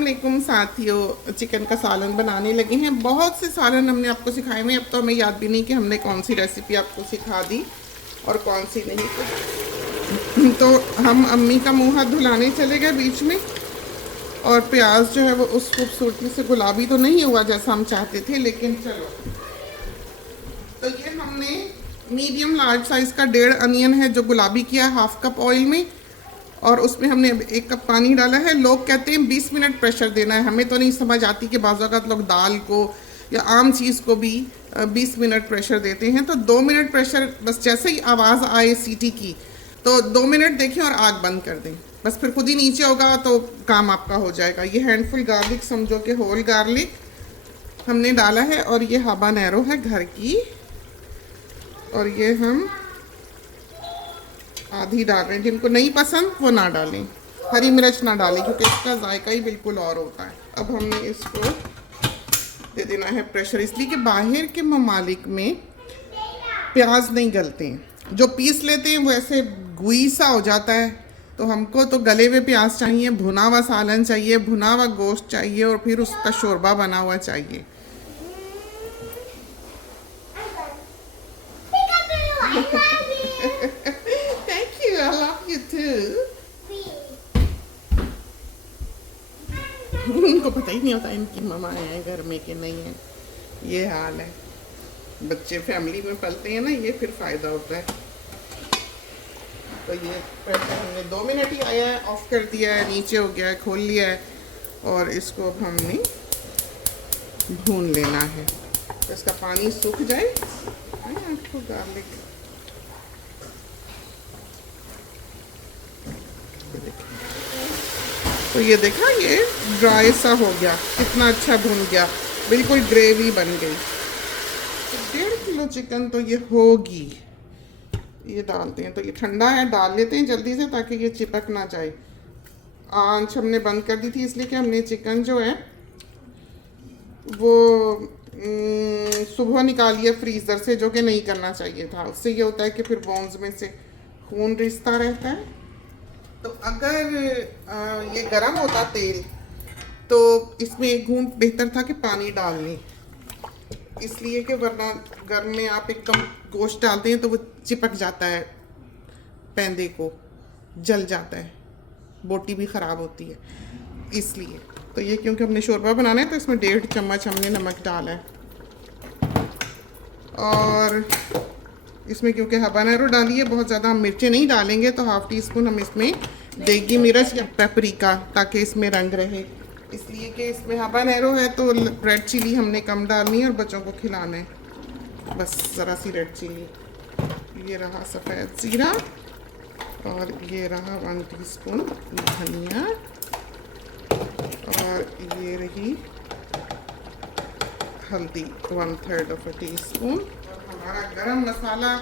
वालेकुम साथियों, चिकन का सालन बनाने लगे हैं। बहुत से सालन हमने आपको सिखाए हुए, अब तो हमें याद भी नहीं कि हमने कौन सी रेसिपी आपको सिखा दी और कौन सी नहीं। तो हम अम्मी का मुंह हाथ धुलाने चले गए बीच में, और प्याज जो है वो उस खूबसूरती से गुलाबी तो नहीं हुआ जैसा हम चाहते थे, लेकिन चलो। तो ये हमने मीडियम लार्ज साइज़ का 1.5 अनियन है जो गुलाबी किया है 1/2 कप ऑयल में, और उसमें हमने 1 कप पानी डाला है। लोग कहते हैं 20 मिनट प्रेशर देना है, हमें तो नहीं समझ आती कि बाज़ औक़ात लोग दाल को या आम चीज़ को भी 20 मिनट प्रेशर देते हैं। तो 2 मिनट प्रेशर, बस जैसे ही आवाज़ आए सीटी की तो 2 मिनट देखें और आग बंद कर दें, बस फिर खुद ही नीचे होगा तो काम आपका हो जाएगा। ये हैंडफुल गार्लिक समझो कि होल गार्लिक हमने डाला है, और ये हाबानेरो है घर की, और ये हम आधी डाल रहे हैं। जिनको नहीं पसंद वो ना डालें, हरी मिर्च ना डालें क्योंकि इसका जायका ही बिल्कुल और होता है। अब हमने इसको दे देना है प्रेशर, इसलिए कि बाहर के ममालिक में प्याज नहीं गलते हैं, जो पीस लेते हैं वो ऐसे गुई सा हो जाता है। तो हमको तो गले हुए प्याज चाहिए, भुना हुआ सालन चाहिए, भुना हुआ गोश्त चाहिए, और फिर उसका शोरबा बना हुआ चाहिए। Thank you, I love you too. इनको पता ही नहीं होता इनकी मम्मा है घर में कि नहीं है, ये हाल है। बच्चे फैमिली में पलते हैं ना, ये फिर फ़ायदा होता है। तो ये प्रेशर हमने 2 मिनट ही आया है, ऑफ कर दिया है, नीचे हो गया है, खोल लिया है, और इसको अब हमने भून लेना है। तो इसका पानी सूख जाए। आपको गार्लिक तो ये देखा, ये ड्राई सा हो गया, कितना अच्छा भुन गया, बिल्कुल ग्रेवी बन गई। तो 1.5 किलो चिकन तो ये होगी। ये डालते हैं, तो ये ठंडा है, डाल लेते हैं जल्दी से ताकि ये चिपक ना जाए। आंच हमने बंद कर दी थी इसलिए कि हमने चिकन जो है वो सुबह निकालिए फ्रीज़र से, जो कि नहीं करना चाहिए था। उससे ये होता है कि फिर बोन्स में से खून रिश्ता रहता है। तो अगर ये गर्म होता तेल तो इसमें एक घूंट बेहतर था कि पानी डाल लें, इसलिए कि वरना गर्म में आप एकदम गोश्त डालते हैं तो वो चिपक जाता है, पैंदे को जल जाता है, बोटी भी ख़राब होती है। इसलिए तो ये क्योंकि हमने शोरबा बनाना है तो इसमें 1.5 चम्मच हमने नमक डाला है, और इसमें क्योंकि हबानेरो डाली है, बहुत ज़्यादा हम मिर्चें नहीं डालेंगे, तो 1/2 टीस्पून हम इसमें देगी मिर्च या पेपरिका, ताकि इसमें रंग रहे। इसलिए कि इसमें हबानेरो है तो रेड चिली हमने कम डालनी है और बच्चों को खिलाना है, बस ज़रा सी रेड चिली। ये रहा सफ़ेद ज़ीरा, और ये रहा 1 टीस्पून धनिया, और ये रही हल्दी 1/3 टीस्पून। हमारा गरम मसाला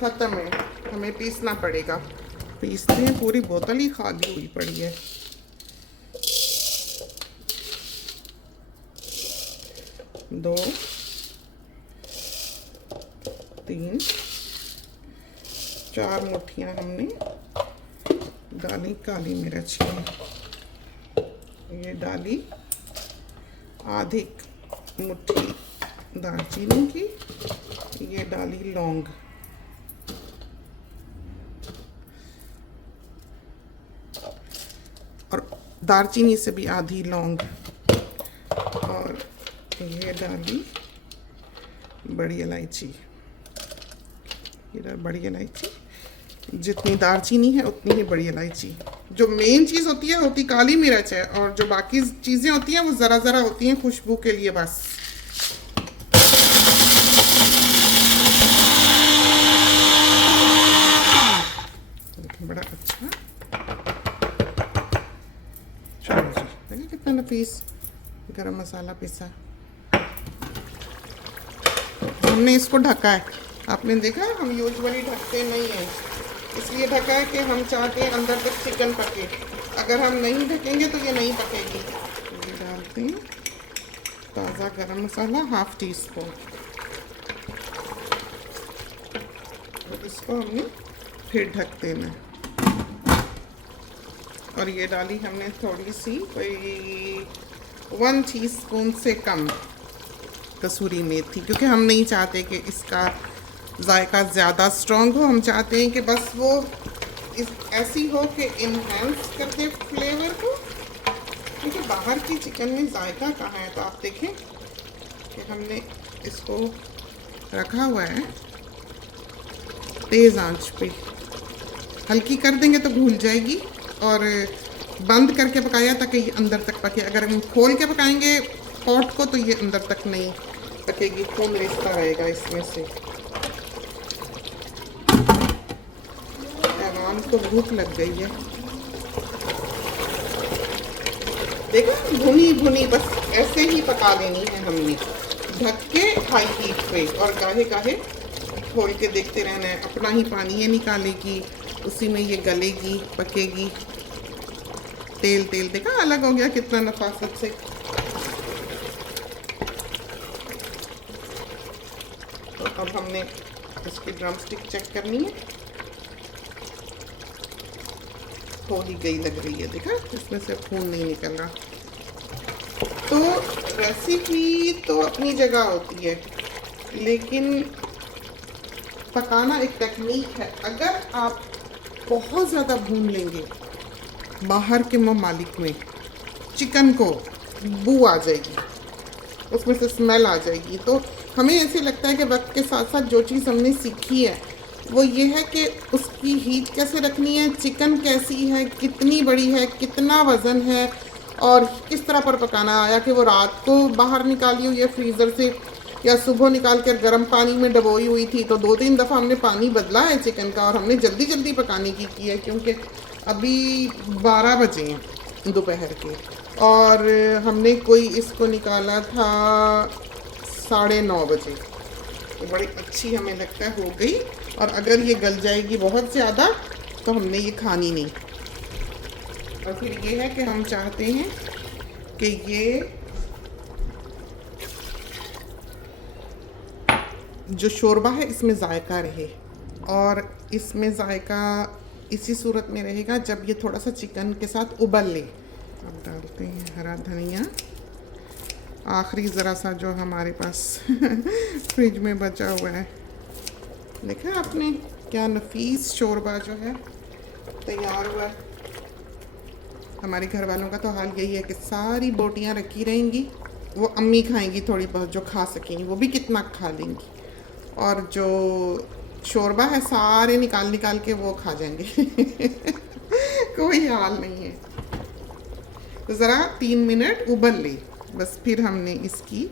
ख़त्म है, हमें पीसना पड़ेगा। पीसते हैं, पूरी बोतल ही खाली हुई पड़ी है। दो, 3, 4 मुट्ठियाँ हमने डाली काली मिर्च की। ये डाली आधी मुट्ठी दालचीनी की, ये डाली लौंग, और दालचीनी से भी आधी लौंग, और ये डाली बड़ी इलायची। ये बड़ी इलायची, जितनी दालचीनी है उतनी ही बड़ी इलायची। जो मेन चीज़ होती है होती काली मिर्च है, और जो बाकी चीज़ें होती हैं वो ज़रा ज़रा होती हैं खुशबू के लिए बस। बड़ा अच्छा, चलो जी, देखिए कितना नफीस गरम मसाला पिसा। हमने इसको ढका है, आपने देखा है, हम यूजुअली ढकते नहीं हैं, इसलिए ढका है कि हम चाहते हैं अंदर तक चिकन पके। अगर हम नहीं ढकेंगे तो ये नहीं पकेगी। ये डालते हैं ताज़ा गरम मसाला 1/2 टीस्पून, तो इसको हमने फिर ढक देना है। और ये डाली हमने थोड़ी सी, कोई 1 टीस्पून से कम कसूरी मेथी, क्योंकि हम नहीं चाहते कि इसका जायका ज़्यादा स्ट्रॉन्ग हो। हम चाहते हैं कि बस वो ऐसी हो कि इन्हेंस कर दे फ्लेवर को, क्योंकि बाहर की चिकन में जायका कहाँ है। तो आप देखें कि हमने इसको रखा हुआ है तेज़ आंच पे, हल्की कर देंगे तो भूल जाएगी, और बंद करके पकाया ताकि ये अंदर तक पके। अगर हम खोल के पकाएंगे पॉट को तो ये अंदर तक नहीं पकेगी, खून रिश्ता रहेगा इसमें से। ऐवान को भूख लग गई है, देखो भुनी भुनी बस ऐसे ही पका लेनी है हमने, ढक के हाई हीट पे, और गाहे गाहे खोल के देखते रहना है। अपना ही पानी ये निकालेगी, उसी में ये गलेगी, पकेगी। तेल तेल देखा अलग हो गया कितना नफासत से। तो अब हमने इसकी ड्रम स्टिक चेक करनी है, हो ही गई लग रही है, देखा इसमें से खून नहीं निकल रहा। तो रेसिपी तो अपनी जगह होती है, लेकिन पकाना एक टेक्निक है। अगर आप बहुत ज़्यादा भून लेंगे, बाहर के ममालिक में चिकन को बू आ जाएगी, उसमें से स्मेल आ जाएगी। तो हमें ऐसे लगता है कि वक्त के साथ साथ जो चीज़ हमने सीखी है वो ये है कि उसकी हीट कैसे रखनी है, चिकन कैसी है, कितनी बड़ी है, कितना वज़न है, और किस तरह पर पकाना। आया कि वो रात को बाहर निकाली हुई है फ्रीज़र से, या सुबह निकाल कर गर्म पानी में डबोई हुई थी। तो 2-3 दफ़ा हमने पानी बदला है चिकन का, और हमने जल्दी जल्दी पकाने की है, क्योंकि अभी 12 बजे हैं दोपहर के, और हमने कोई इसको निकाला था 9:30 बजे। तो बड़ी अच्छी हमें लगता है हो गई, और अगर ये गल जाएगी बहुत ज़्यादा तो हमने ये खानी नहीं। और फिर ये है कि हम चाहते हैं कि ये जो शोरबा है इसमें जायका रहे, और इसमें जायका इसी सूरत में रहेगा जब ये थोड़ा सा चिकन के साथ उबल ले। अब डालते हैं हरा धनिया, आखिरी ज़रा सा जो हमारे पास फ्रिज में बचा हुआ है। देखा आपने क्या नफीस शोरबा जो है तैयार हुआ है। हमारे घर वालों का तो हाल यही है कि सारी बोटियां रखी रहेंगी, वो अम्मी खाएंगी थोड़ी बहुत जो खा सकेंगी, वो भी कितना खा लेंगी, और जो शोरबा है सारे निकाल निकाल के वो खा जाएंगे कोई हाल नहीं है। तो ज़रा 3 मिनट उबल ले बस, फिर हमने इसकी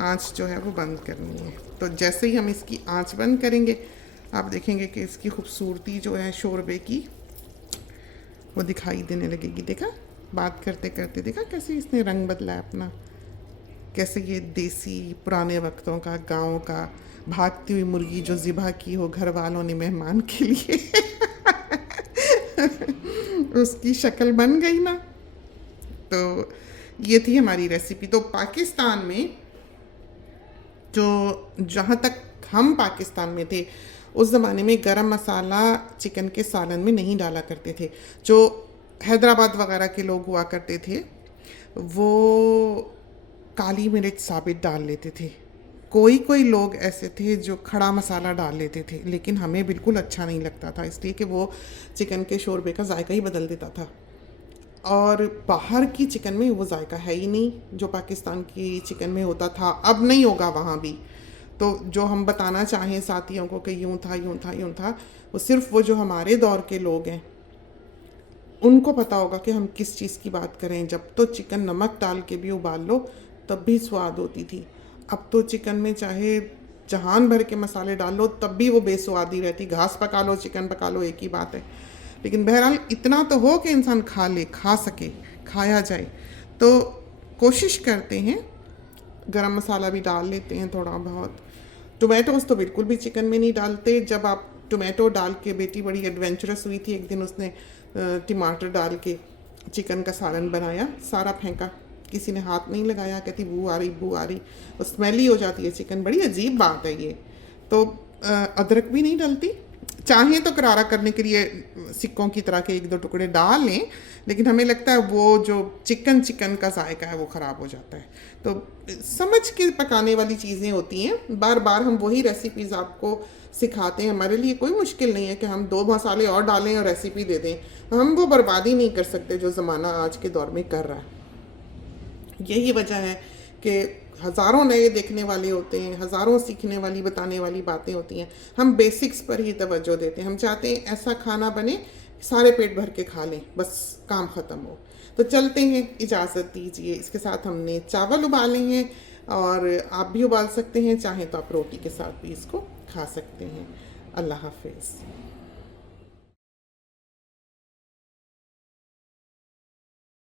आंच जो है वो बंद करनी है। तो जैसे ही हम इसकी आंच बंद करेंगे, आप देखेंगे कि इसकी खूबसूरती जो है शोरबे की वो दिखाई देने लगेगी। देखा बात करते करते देखा कैसे इसने रंग बदला है अपना, कैसे ये देसी पुराने वक्तों का गांव का भागती हुई मुर्गी जो ज़िबा की हो घर वालों ने मेहमान के लिए उसकी शक्ल बन गई ना। तो ये थी हमारी रेसिपी। तो पाकिस्तान में जो जहाँ तक हम पाकिस्तान में थे उस ज़माने में गरम मसाला चिकन के सालन में नहीं डाला करते थे। जो हैदराबाद वगैरह के लोग हुआ करते थे वो काली मिर्च साबित डाल लेते थे। कोई कोई लोग ऐसे थे जो खड़ा मसाला डाल लेते थे, लेकिन हमें बिल्कुल अच्छा नहीं लगता था, इसलिए कि वो चिकन के शोरबे का जायका ही बदल देता था। और बाहर की चिकन में वो जायका है ही नहीं जो पाकिस्तान की चिकन में होता था, अब नहीं होगा वहाँ भी। तो जो हम बताना चाहें साथियों को कि यूँ था यूँ था यूँ था, वो सिर्फ वो जो हमारे दौर के लोग हैं उनको पता होगा कि हम किस चीज़ की बात करें। जब तो चिकन नमक डाल के भी उबाल लो तब भी स्वाद होती थी, अब तो चिकन में चाहे जहान भर के मसाले डाल लो तब भी वो बेस्वादी रहती। घास पका लो चिकन पका लो एक ही बात है। लेकिन बहरहाल इतना तो हो कि इंसान खा ले, खा सके, खाया जाए। तो कोशिश करते हैं, गरम मसाला भी डाल लेते हैं थोड़ा बहुत। टोमेटोज़ तो बिल्कुल भी चिकन में नहीं डालते। जब आप टोमेटो डाल के, बेटी बड़ी एडवेंचरस हुई थी, एक दिन उसने टमाटर डाल के चिकन का सालन बनाया, सारा फेंका, किसी ने हाथ नहीं लगाया, कहती बू आ रही बू आ रही, वो स्मेली हो जाती है चिकन, बड़ी अजीब बात है ये। तो अदरक भी नहीं डलती, चाहें तो करारा करने के लिए सिक्कों की तरह के 1-2 टुकड़े डाल लें, लेकिन हमें लगता है वो जो चिकन चिकन का जायका है वो ख़राब हो जाता है। तो समझ के पकाने वाली चीज़ें होती हैं। बार बार हम वही रेसिपीज़ आपको सिखाते हैं, हमारे लिए कोई मुश्किल नहीं है कि हम 2 मसाले और डालें और रेसिपी दे दें। हम वो बर्बादी नहीं कर सकते जो ज़माना आज के दौर में कर रहा है। यही वजह है कि हज़ारों नए देखने वाले होते हैं, हज़ारों सीखने वाली बताने वाली बातें होती हैं। हम बेसिक्स पर ही तवज्जो देते हैं। हम चाहते हैं ऐसा खाना बने सारे पेट भर के खा लें, बस काम ख़त्म हो। तो चलते हैं, इजाज़त दीजिए। इसके साथ हमने चावल उबाले हैं और आप भी उबाल सकते हैं, चाहें तो आप रोटी के साथ भी इसको खा सकते हैं। अल्लाह हाफिज़।